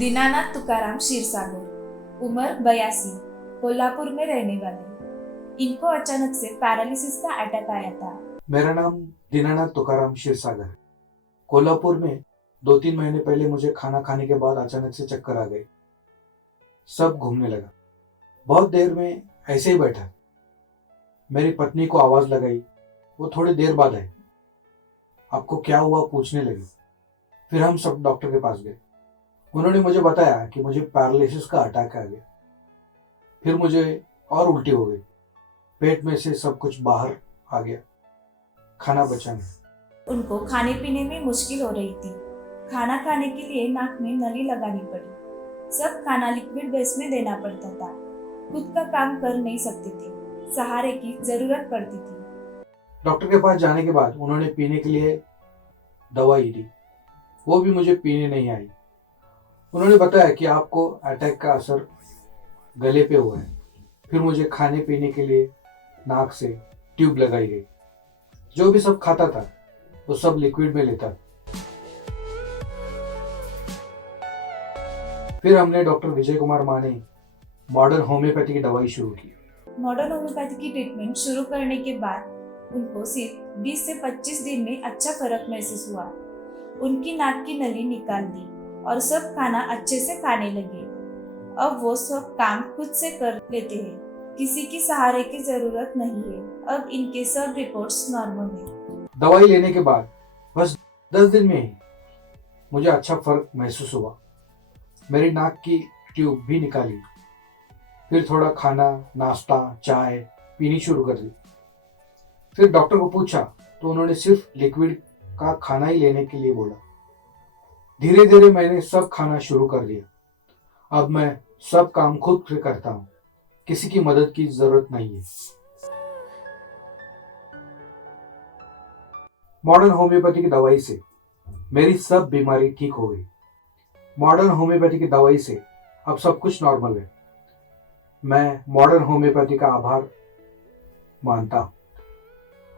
दीनानाथ तुकाराम क्षीरसागर, उम्र 82, कोल्हापुर में रहने वाले। इनको अचानक से पैरालिसिस का अटैक आया था। मेरा नाम दीनानाथ तुकाराम क्षीरसागर है। कोल्हापुर में 2-3 महीने पहले मुझे खाना खाने के बाद अचानक से चक्कर आ गए। सब घूमने लगा। बहुत देर में ऐसे ही बैठा। मेरी पत्नी को आवाज लगाई। वो थोड़ी देर बाद आई। आपको क्या हुआ पूछने लगी। फिर हम सब डॉक्टर के पास गए। उन्होंने मुझे बताया कि मुझे पैरालिसिस का अटैक आ गया। फिर मुझे और उल्टी हो गई। पेट में से सब कुछ बाहर आ गया। खाना बचा नहीं। उनको खाने पीने में मुश्किल हो रही थी। खाना खाने के लिए नाक में नली लगानी पड़ी। सब खाना लिक्विड बेस में देना पड़ता था। खुद का काम कर नहीं सकते थे। सहारे की जरूरत पड़ती थी। डॉक्टर के पास जाने के बाद उन्होंने पीने के लिए दवाई दी। वो भी मुझे पीने नहीं आई। उन्होंने बताया कि आपको अटैक का असर गले पे हुआ है। फिर मुझे खाने पीने के लिए नाक से ट्यूब लगाई गई। जो भी सब खाता था वो सब लिक्विड में लेता। फिर हमने डॉक्टर विजय कुमार माने मॉडर्न होम्योपैथी की दवाई शुरू की। मॉडर्न होम्योपैथी की ट्रीटमेंट शुरू करने के बाद उनको सिर्फ 20 से 25 दिन में अच्छा फर्क महसूस हुआ। उनकी नाक की नली निकाल दी और सब खाना अच्छे से खाने लगे। अब वो सब काम खुद से कर लेते हैं। किसी की सहारे की जरूरत नहीं है। अब इनके सब रिपोर्ट्स नॉर्मल है। दवाई लेने के बाद बस 10 दिन में ही मुझे अच्छा फर्क महसूस हुआ। मेरी नाक की ट्यूब भी निकाली। फिर थोड़ा खाना, नाश्ता, चाय पीनी शुरू कर दी। फिर डॉक्टर को पूछा तो उन्होंने सिर्फ लिक्विड का खाना ही लेने के लिए बोला। धीरे धीरे मैंने सब खाना शुरू कर दिया। अब मैं सब काम खुद से करता हूँ। किसी की मदद की जरूरत नहीं है। मॉडर्न होम्योपैथी की दवाई से मेरी सब बीमारी ठीक हो गई। मॉडर्न होम्योपैथी की दवाई से अब सब कुछ नॉर्मल है। मैं मॉडर्न होम्योपैथी का आभार मानता हूँ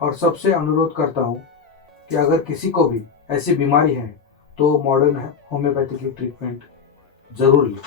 और सबसे अनुरोध करता हूँ कि अगर किसी को भी ऐसी बीमारी है तो मॉडर्न होम्योपैथी की ट्रीटमेंट जरूर लें।